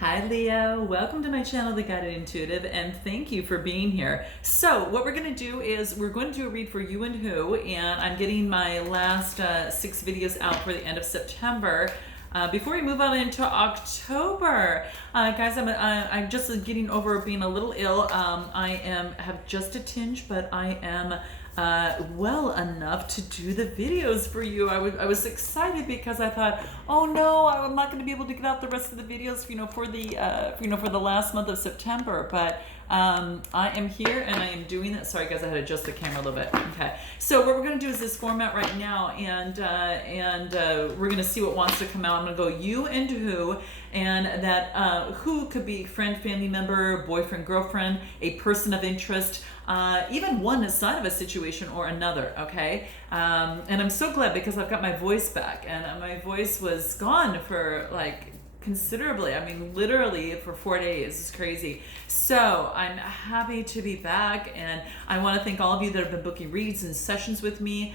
Hi Leo, welcome to my channel, The Guided Intuitive, and thank you for being here. So what we're going to do is we're going to do a read for you and who, and I'm getting my last 6 videos out for the end of September. Before we move on into October, guys, I'm just getting over being a little ill. I have just a tinge, but I am well enough to do the videos for you. I was excited because I thought, oh no, I'm not going to be able to get out the rest of the videos, for the last month of September. But I am here and I am doing it. Sorry guys, I had to adjust the camera a little bit. Okay, so what we're going to do is this format right now, and we're going to see what wants to come out. I'm going to go you and who, and that who could be friend, family member, boyfriend, girlfriend, a person of interest, even one side of a situation or another, okay? And I'm so glad because I've got my voice back, and my voice was gone for like considerably. I mean, literally for 4 days. It's crazy. So I'm happy to be back, and I want to thank all of you that have been booking reads and sessions with me.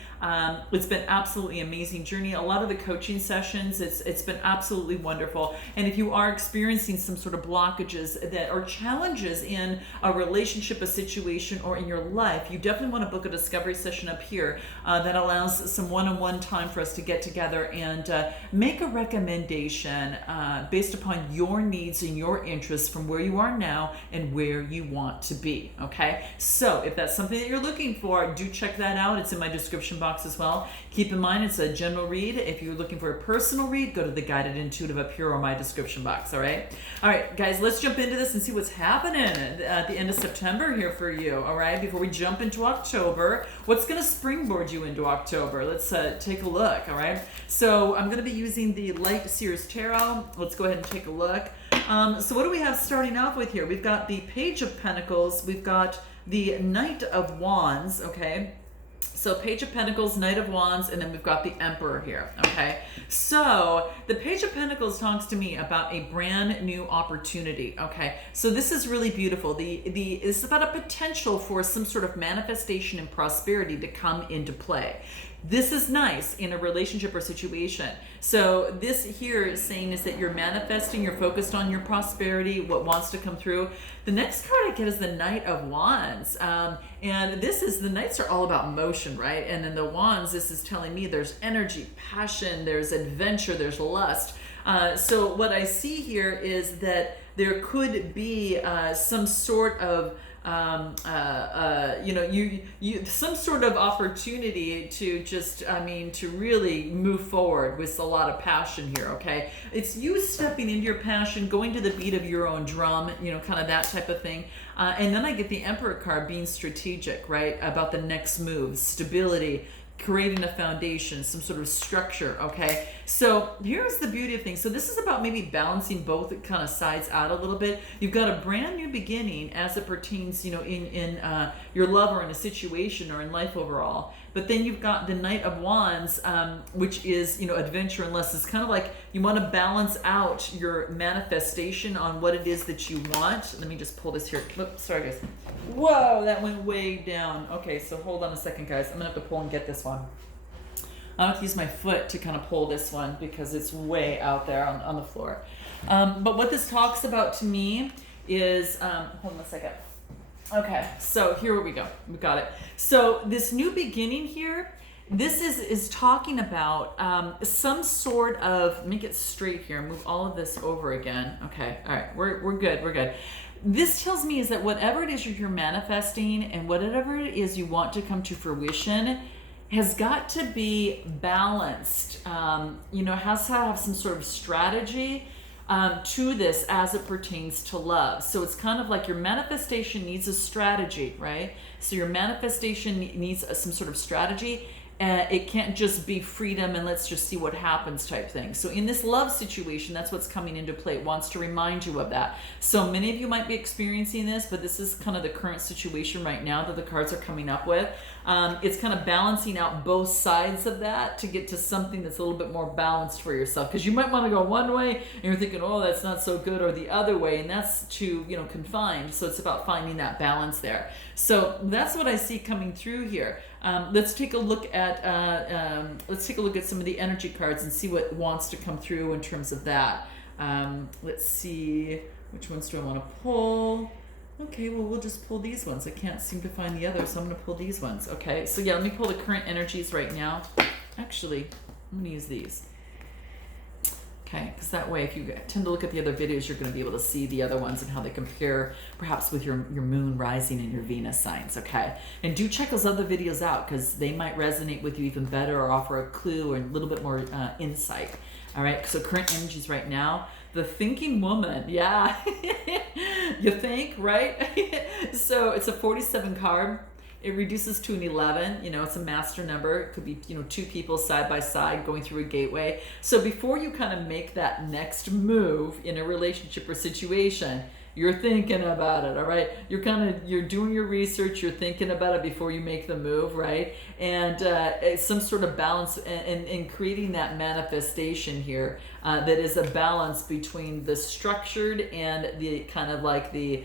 It's been absolutely amazing journey. A lot of the coaching sessions, it's been absolutely wonderful. And if you are experiencing some sort of blockages that or challenges in a relationship, a situation, or in your life, you definitely want to book a discovery session up here that allows some one-on-one time for us to get together and make a recommendation based upon your needs and your interests from where you are now and where you want to be, okay? So if that's something that you're looking for, do check that out. It's in my description box as well. Keep in mind, it's a general read. If you're looking for a personal read, go to the Guided Intuitive up here or my description box, all right? All right, guys, let's jump into this and see what's happening at the end of September here for you, all right? Before we jump into October, what's gonna springboard you into October? Let's take a look, all right? So I'm gonna be using the Light Seers Tarot. Let's go ahead and take a look. So what do we have starting off with here? We've got the Page of Pentacles, we've got the Knight of Wands, okay? So Page of Pentacles, Knight of Wands, and then we've got the Emperor here, okay? So the Page of Pentacles talks to me about a brand new opportunity, okay? So this is really beautiful. It's about a potential for some sort of manifestation and prosperity to come into play. This is nice in a relationship or situation. So this here is saying is that you're manifesting, you're focused on your prosperity, what wants to come through. The next card I get is the Knight of Wands. And the Knights are all about motion, right? And then the Wands, this is telling me there's energy, passion, there's adventure, there's lust. So what I see here is that there could be some sort of some sort of opportunity to just, to really move forward with a lot of passion here, okay? It's you stepping into your passion, going to the beat of your own drum, kind of that type of thing. And then I get the Emperor card being strategic, right? About the next move, stability, creating a foundation, some sort of structure, okay? So here's the beauty of things. So this is about maybe balancing both kind of sides out a little bit. You've got a brand new beginning as it pertains, in your love or in a situation or in life overall. But then you've got the Knight of Wands, which is, adventure and lust. It's kind of like you want to balance out your manifestation on what it is that you want. Let me just pull this here. Oops, sorry, guys. Whoa, that went way down. Okay, so hold on a second, guys. I'm going to have to pull and get this one. I have to use my foot to kind of pull this one because it's way out there on the floor. But what this talks about to me is, hold on a second. Okay, so here we go. We got it. So this new beginning here, this is talking about some sort of, let me get straight here, move all of this over again. Okay, all right, we're good. This tells me is that whatever it is you're manifesting and whatever it is you want to come to fruition has got to be balanced, has to have some sort of strategy to this as it pertains to love. So it's kind of like your manifestation needs a strategy, right? So your manifestation needs some sort of strategy. It can't just be freedom and let's just see what happens type thing. So in this love situation, that's what's coming into play. It wants to remind you of that. So many of you might be experiencing this, but this is kind of the current situation right now that the cards are coming up with. It's kind of balancing out both sides of that to get to something that's a little bit more balanced for yourself. Because you might want to go one way and you're thinking, oh, that's not so good, or the other way, and that's too, confined. So it's about finding that balance there. So that's what I see coming through here. Let's take a look at some of the energy cards and see what wants to come through in terms of that. Let's see, which ones do I want to pull? Okay, well, we'll just pull these ones. I can't seem to find the others, so I'm going to pull these ones. Okay, so yeah, let me pull the current energies right now. Actually, I'm going to use these. Okay, because that way, if you tend to look at the other videos, you're going to be able to see the other ones and how they compare, perhaps with your moon rising and your Venus signs, okay? And do check those other videos out, because they might resonate with you even better or offer a clue or a little bit more insight. All right, so current energies right now. The thinking woman, yeah. You think, right? So it's a 47 card. It reduces to an 11. You know, it's a master number. It could be, you know, two people side by side going through a gateway. So before you kind of make that next move in a relationship or situation, you're thinking about it, all right? You're doing your research, you're thinking about it before you make the move, right? And some sort of balance and creating that manifestation here that is a balance between the structured and the kind of like the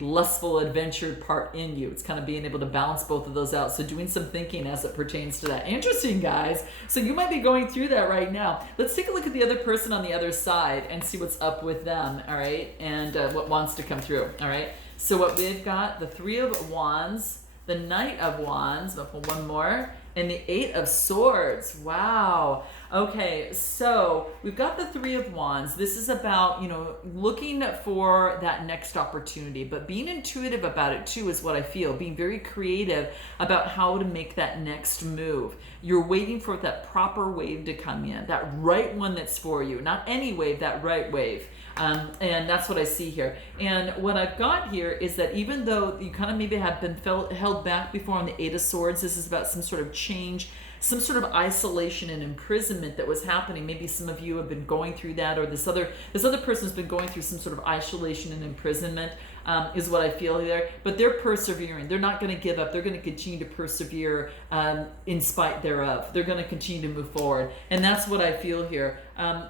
lustful adventure part in you. It's kind of being able to balance both of those out. So doing some thinking as it pertains to that. Interesting, guys. So you might be going through that right now. Let's take a look at the other person on the other side and see what's up with them, all right? And what wants to come through, all right? So what we've got, the Three of Wands, the Knight of Wands, I'll pull one more, and the Eight of Swords. Wow. Okay, so we've got the Three of Wands. This is about, you know, looking for that next opportunity, but being intuitive about it too is what I feel. Being very creative about how to make that next move. You're waiting for that proper wave to come in, that right one that's for you. Not any wave, that right wave. And that's what I see here. And what I've got here is that even though you kind of maybe have been held back before on the Eight of Swords, this is about some sort of change, some sort of isolation and imprisonment that was happening. Maybe some of you have been going through that, or this other person's been going through some sort of isolation and imprisonment, is what I feel there. But they're persevering. They're not going to give up. They're going to continue to persevere in spite thereof. They're going to continue to move forward. And that's what I feel here.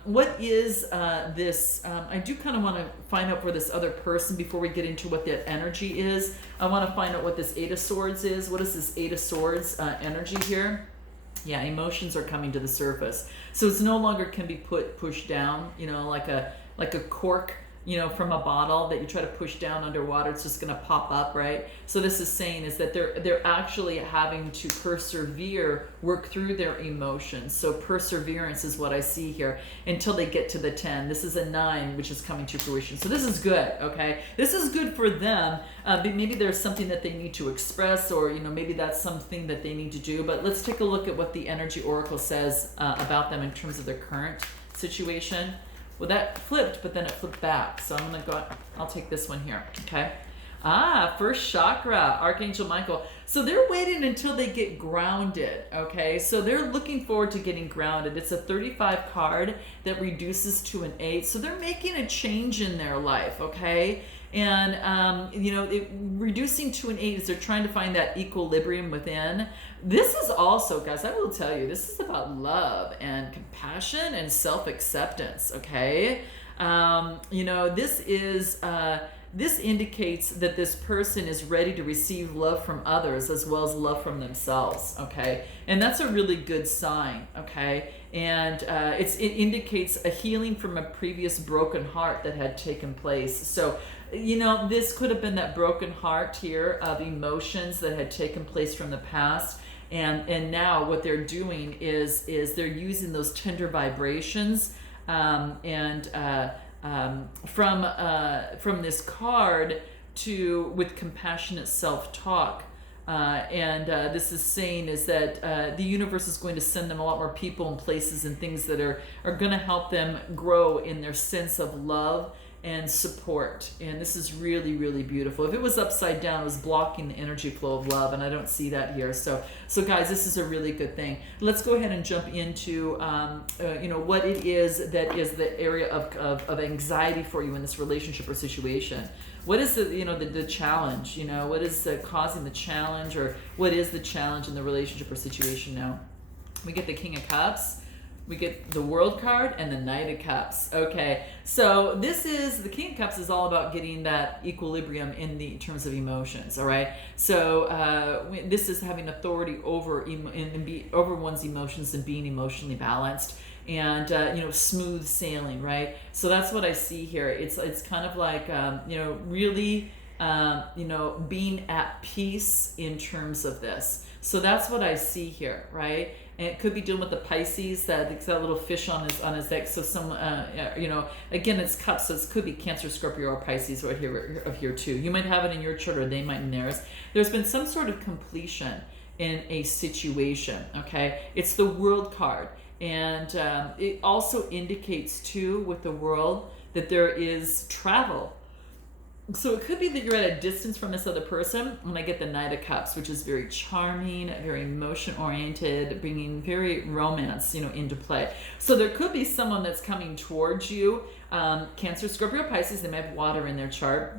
What is this? I do kind of want to find out for this other person before we get into what that energy is. I want to find out what this Eight of Swords is. What is this Eight of Swords energy here? Yeah, emotions are coming to the surface. So it's no longer can be pushed down, you know, like a cork, you know, from a bottle that you try to push down underwater. It's just going to pop up, right? So this is saying is that they're actually having to persevere, work through their emotions. So perseverance is what I see here until they get to the 10. This is a 9, which is coming to fruition. So this is good, okay? This is good for them. Maybe there's something that they need to express, or, you know, maybe that's something that they need to do. But let's take a look at what the Energy Oracle says about them in terms of their current situation. Well, that flipped, but then it flipped back. So I'm going to go, I'll take this one here, okay? First chakra, Archangel Michael. So they're waiting until they get grounded, okay? So they're looking forward to getting grounded. It's a 35 card that reduces to an 8. So they're making a change in their life, okay? And, you know, reducing to an 8 is they're trying to find that equilibrium within. This is also, guys, I will tell you, this is about love and compassion and self-acceptance, okay? You know, this indicates that this person is ready to receive love from others as well as love from themselves, okay? And that's a really good sign, okay? And it indicates a healing from a previous broken heart that had taken place. So, you know, this could have been that broken heart here of emotions that had taken place from the past. And now what they're doing is they're using those tender vibrations from this card with compassionate self-talk. This is saying is that the universe is going to send them a lot more people and places and things that are going to help them grow in their sense of love and support. And this is really, really beautiful. If it was upside down, it was blocking the energy flow of love, and I don't see that here. So guys, this is a really good thing. Let's go ahead and jump into you know, what it is that is the area of anxiety for you in this relationship or situation. What is the challenge? You know, what is causing the challenge, or what is the challenge in the relationship or situation now? We get the King of Cups. We get the World card and the Knight of Cups. Okay, so this is, the King of Cups is all about getting that equilibrium in the terms of emotions, all right? So this is having authority over one's emotions and being emotionally balanced. and smooth sailing, right? So that's what I see here. It's kind of like really being at peace in terms of this. So that's what I see here, right? And it could be dealing with the Pisces, that little fish on his deck. So some again, it's cups, so it could be Cancer, Scorpio, or Pisces right here too. You might have it in your chart, or they might in theirs. There's been some sort of completion in a situation. Okay, it's the World card, and it also indicates too with the World that there is travel. So it could be that you're at a distance from this other person. When I get the Knight of Cups, which is very charming, very emotion oriented, bringing very romance, into play. So there could be someone that's coming towards you. Cancer, Scorpio, Pisces, they might have water in their chart.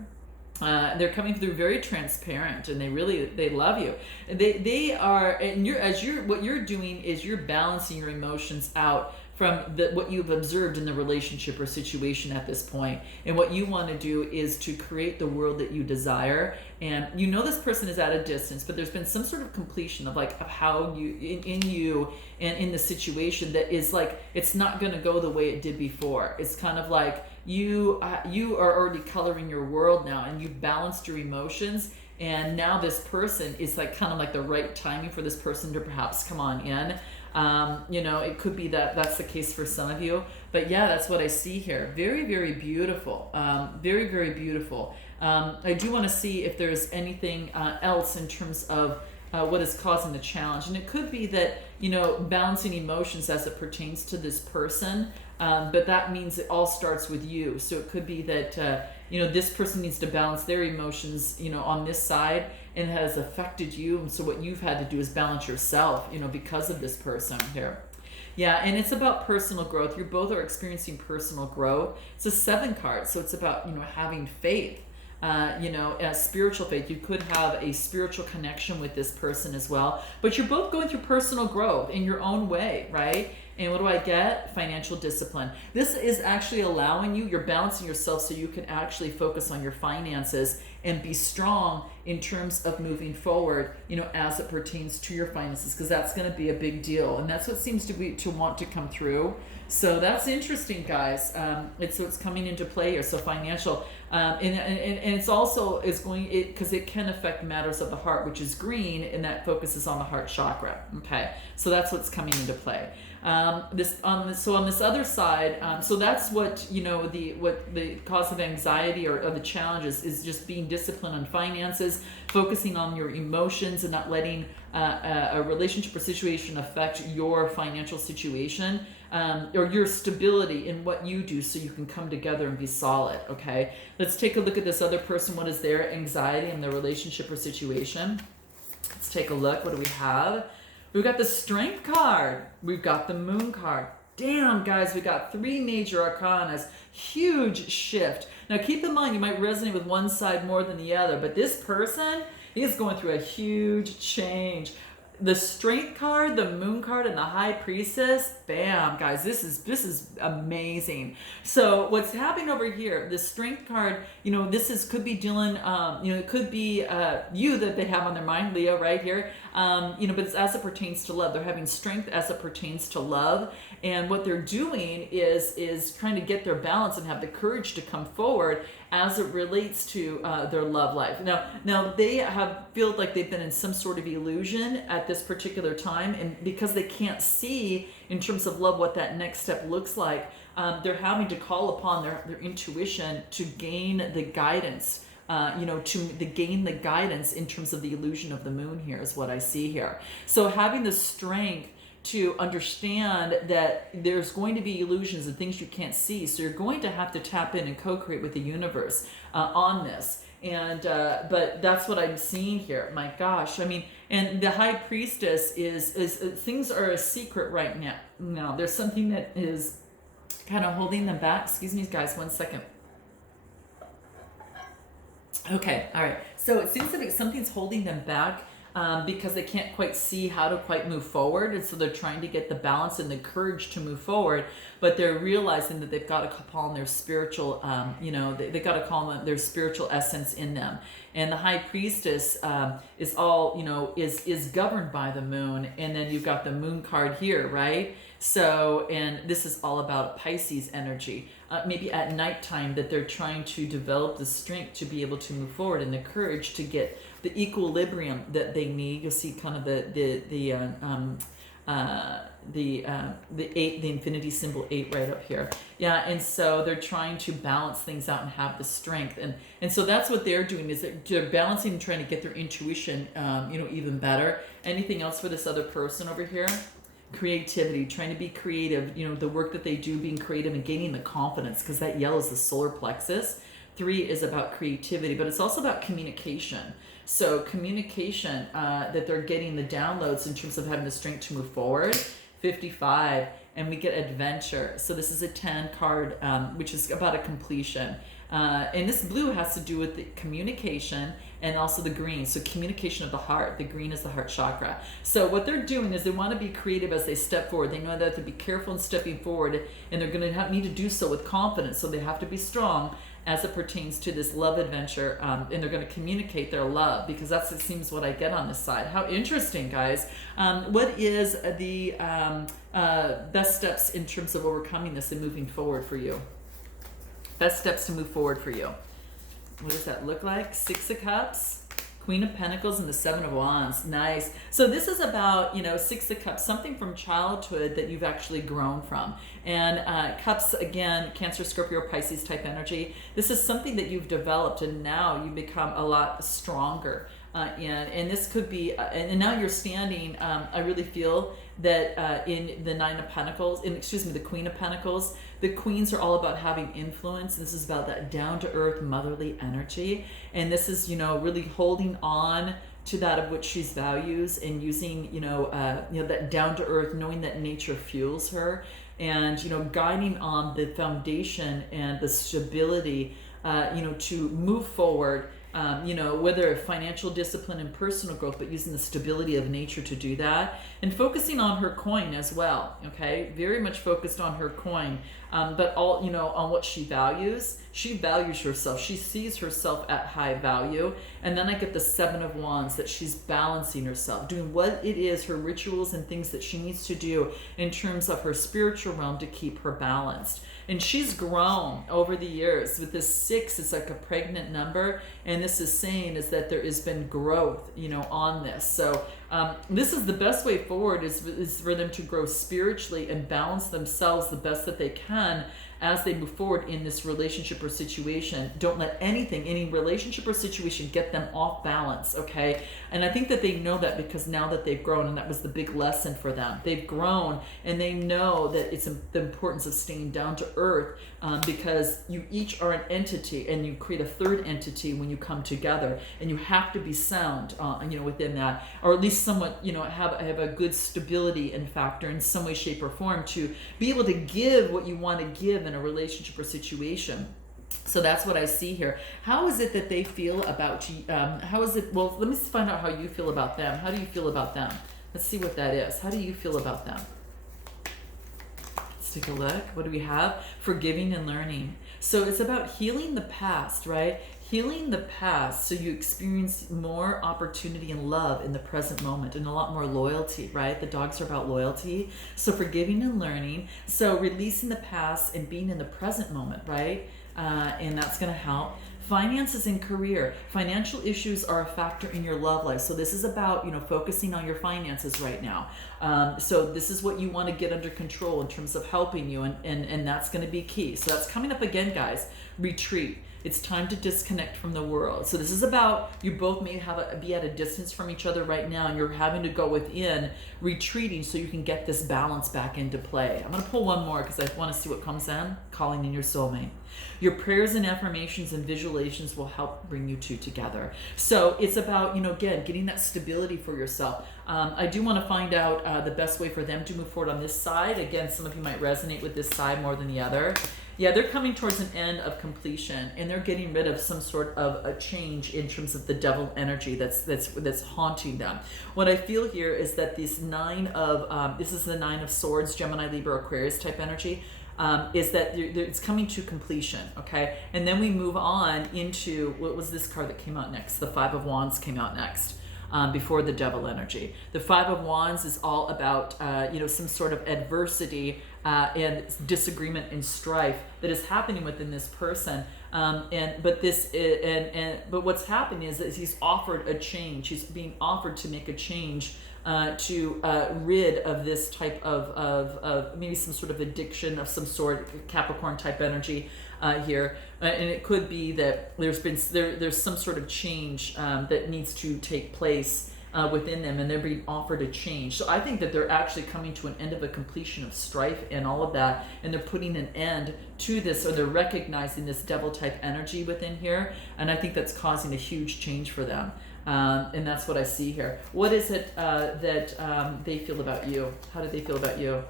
They're coming through very transparent, and they love you. They are, and what you're doing is you're balancing your emotions out from what you've observed in the relationship or situation at this point. And what you want to do is to create the world that you desire. And this person is at a distance, but there's been some sort of completion of how you in you and in the situation that is like, it's not going to go the way it did before. It's kind of like you are already coloring your world now, and you've balanced your emotions. And now this person is kind of like the right timing for this person to perhaps come on in. It could be that that's the case for some of you, but yeah, that's what I see here. Very, very beautiful. Very, very beautiful. I do want to see if there's anything else in terms of what is causing the challenge. And it could be that, balancing emotions as it pertains to this person, but that means it all starts with you. So it could be that, this person needs to balance their emotions, on this side, and has affected you. And so what you've had to do is balance yourself, because of this person here. Yeah, and it's about personal growth. You both are experiencing personal growth. It's a 7 card, so it's about, having faith. Spiritual faith. You could have a spiritual connection with this person as well, but you're both going through personal growth in your own way, right? And what do I get? Financial discipline. This is actually allowing you're balancing yourself so you can actually focus on your finances and be strong in terms of moving forward, as it pertains to your finances, because that's going to be a big deal. And that's what seems to want to come through. So that's interesting, guys. It's coming into play here. So financial, and it's also because it can affect matters of the heart, which is green, and that focuses on the heart chakra. Okay, so that's what's coming into play. On this other side, so that's what the cause of anxiety or the challenges is just being disciplined on finances, focusing on your emotions, and not letting a relationship or situation affect your financial situation, or your stability in what you do, so you can come together and be solid. Okay, let's take a look at this other person. What is their anxiety in their relationship or situation? Let's take a look. What do we have? We've got the Strength card. We've got the Moon card. Damn, guys, we got 3 major arcanas. Huge shift. Now, keep in mind, you might resonate with one side more than the other, but this person is going through a huge change. The Strength card, the Moon card, and the High Priestess. Bam, guys, this is amazing. So what's happening over here? The Strength card, could be dealing, it could be you that they have on their mind, Leo, right here. But it's as it pertains to love. They're having strength as it pertains to love, and what they're doing is trying to get their balance and have the courage to come forward as it relates to their love life. Now they feel like they've been in some sort of illusion at this particular time, and because they can't see in terms of love what that next step looks like, they're having to call upon their intuition to gain the guidance. Gain the guidance in terms of the illusion of the moon here is what I see here. So having the strength to understand that there's going to be illusions and things you can't see. So you're going to have to tap in and co-create with the universe on this. And but that's what I'm seeing here. My gosh, I mean, and the High Priestess is things are a secret right now. Now there's something that is kind of holding them back. Excuse me, guys, 1 second. Okay, all right. So it seems like something's holding them back because they can't quite see how to quite move forward. And so they're trying to get the balance and the courage to move forward, but they're realizing that they've got to call on their spiritual, they got to call on their spiritual essence in them. And the high priestess is all, is governed by the moon. And then you've got the moon card here, right? So, and this is all about Pisces energy. Maybe at nighttime that they're trying to develop the strength to be able to move forward and the courage to get the equilibrium that they need. You'll see kind of the infinity symbol 8 right up here. Yeah, and so they're trying to balance things out and have the strength, and so that's what they're doing, is they're balancing and trying to get their intuition even better. Anything else for this other person over here? Creativity, trying to be creative, the work that they do, being creative and gaining the confidence, because that yellow is the solar plexus. 3 is about creativity, but it's also about communication. So communication, that they're getting the downloads in terms of having the strength to move forward. 55, and we get adventure. So this is a 10 card, which is about a completion. And this blue has to do with the communication and also the green. So communication of the heart. The green is the heart chakra. So what they're doing is they want to be creative as they step forward. They know that to be careful in stepping forward, and they're going to need to do so with confidence. So they have to be strong as it pertains to this love adventure, and they're going to communicate their love, because that's, it seems, what I get on this side. How interesting, guys. What is the best steps in terms of overcoming this and moving forward for you? Best steps to move forward for you. What does that look like? 6 of Cups, Queen of Pentacles, and the 7 of Wands. Nice. So this is about, 6 of Cups, something from childhood that you've actually grown from. And Cups, again, Cancer, Scorpio, Pisces type energy. This is something that you've developed, and now you become a lot stronger. And this could be, and now you're standing, I really feel that in the 9 of Pentacles, the Queen of Pentacles, the queens are all about having influence. This is about that down-to-earth motherly energy. And this is, really holding on to that of which she's values, and using, that down-to-earth, knowing that nature fuels her, and, guiding on the foundation and the stability, to move forward. Whether financial discipline and personal growth, but using the stability of nature to do that, and focusing on her coin as well. Okay, very much focused on her coin, but all, on what she values. She values herself. She sees herself at high value. And then I get the 7 of Wands, that she's balancing herself, doing what it is, her rituals and things that she needs to do in terms of her spiritual realm to keep her balanced. And she's grown over the years. With this 6, it's like a pregnant number. And this is saying is that there has been growth, on this. So this is the best way forward, is for them to grow spiritually and balance themselves the best that they can as they move forward in this relationship or situation. Don't let any relationship or situation get them off balance, okay? And I think that they know that, because now that they've grown, and that was the big lesson for them. They've grown, and they know that it's the importance of staying down to earth, because you each are an entity, and you create a third entity when you come together, and you have to be sound, within that, or at least somewhat, have a good stability and factor in some way, shape, or form to be able to give what you want to give in a relationship or situation. So that's what I see here. How is it that they feel about you? How is it? Well, let me find out how you feel about them. How do you feel about them? Let's see what that is. How do you feel about them? Let's take a look. What do we have? Forgiving and learning. So it's about healing the past, right? Healing the past so you experience more opportunity and love in the present moment, and a lot more loyalty, right? The dogs are about loyalty. So forgiving and learning. So releasing the past and being in the present moment, right? And that's going to help. Finances and career. Financial issues are a factor in your love life. So this is about, focusing on your finances right now. So this is what you want to get under control in terms of helping you, and that's going to be key. So that's coming up again, guys. Retreat. It's time to disconnect from the world. So this is about, you both may be at a distance from each other right now, and you're having to go within, retreating, so you can get this balance back into play. I'm going to pull one more because I want to see what comes in. Calling in your soulmate. Your prayers and affirmations and visualizations will help bring you two together. So it's about, again, getting that stability for yourself. I do want to find out the best way for them to move forward on this side. Again, some of you might resonate with this side more than the other. Yeah, they're coming towards an end of completion, and they're getting rid of some sort of a change in terms of the devil energy that's haunting them. What I feel here is that this this is the 9 of Swords, Gemini, Libra, Aquarius type energy. Is that it's coming to completion, okay? And then we move on into, what was this card that came out next? The 5 of Wands came out next. Before the devil energy. The 5 of Wands is all about some sort of adversity and disagreement and strife that is happening within this person. But what's happening is that he's offered a change. He's being offered to make a change to rid of this type of maybe some sort of addiction of some sort, Capricorn type energy here. And it could be that there's some sort of change that needs to take place within them, and they're being offered a change. So I think that they're actually coming to an end of a completion of strife and all of that, and they're putting an end to this, or they're recognizing this devil type energy within here, and I think that's causing a huge change for them. And that's what I see here. What is it that they feel about you? How do they feel about you?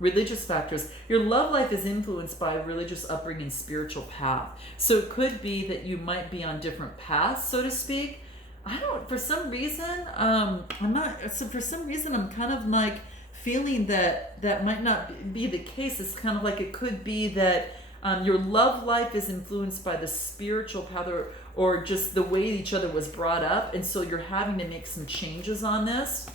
Religious factors. Your love life is influenced by religious upbringing, spiritual path. So it could be that you might be on different paths, so to speak. For some reason, I'm kind of like feeling that might not be the case. It's kind of like it could be that your love life is influenced by the spiritual path, or just the way each other was brought up, and so you're having to make some changes on this.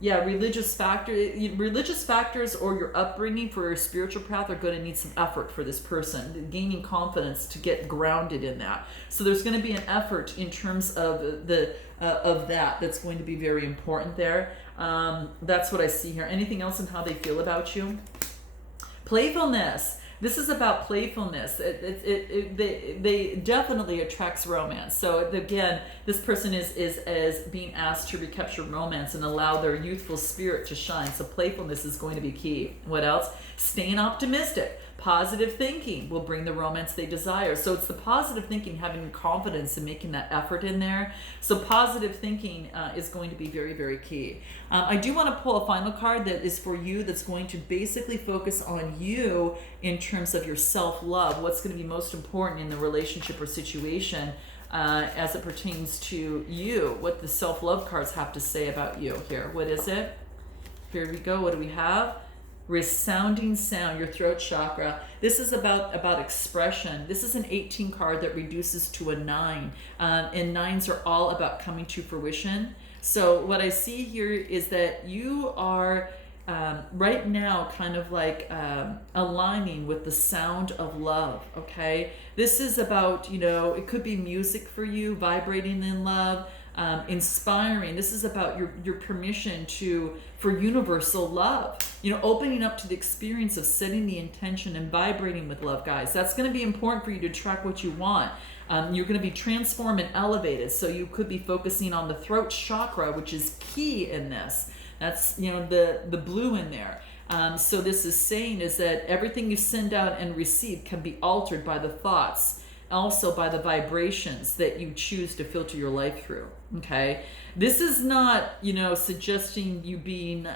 Yeah, religious factors or your upbringing for your spiritual path are going to need some effort for this person, gaining confidence to get grounded in that. So there's going to be an effort in terms of that's going to be very important there. That's what I see here. Anything else in how they feel about you? Playfulness. This is about playfulness. They definitely attracts romance. So again, this person is being asked to recapture romance and allow their youthful spirit to shine. So playfulness is going to be key. What else? Staying optimistic. Positive thinking will bring the romance they desire. So it's the positive thinking, having confidence and making that effort in there. So positive thinking is going to be very, very key. I do want to pull a final card that is for you, that's going to basically focus on you in terms of your self-love. What's going to be most important in the relationship or situation as it pertains to you. What the self-love cards have to say about you here. What is it? Here we go. What do we have? Resounding sound, your throat chakra. This is about expression. This is an 18 card that reduces to a 9, and 9s are all about coming to fruition. So what I see here is that you are right now kind of like aligning with the sound of love. Okay, this is about, it could be music for you, vibrating in love. Inspiring. This is about your permission for universal love, opening up to the experience of setting the intention and vibrating with love, guys. That's going to be important for you to track what you want. You're going to be transformed and elevated. So you could be focusing on the throat chakra, which is key in this. That's, the blue in there. So this is saying is that everything you send out and receive can be altered by the thoughts, also by the vibrations that you choose to filter your life through. Okay, this is not suggesting you being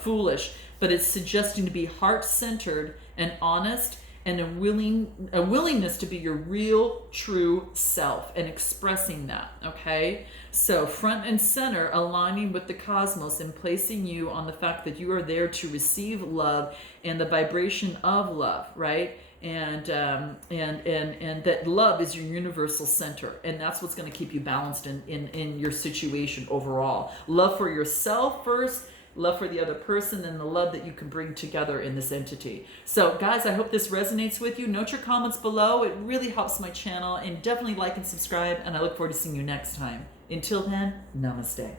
foolish, but it's suggesting to be heart-centered and honest, and a willingness to be your real true self and expressing that. Okay, so front and center, aligning with the cosmos and placing you on the fact that you are there to receive love and the vibration of love, right? And that love is your universal center, and that's what's going to keep you balanced in your situation overall. Love for yourself first, love for the other person, and the love that you can bring together in this entity. So guys, I hope this resonates with you. Note your comments below. It really helps my channel, and definitely like and subscribe, and I look forward to seeing you next time. Until then, namaste.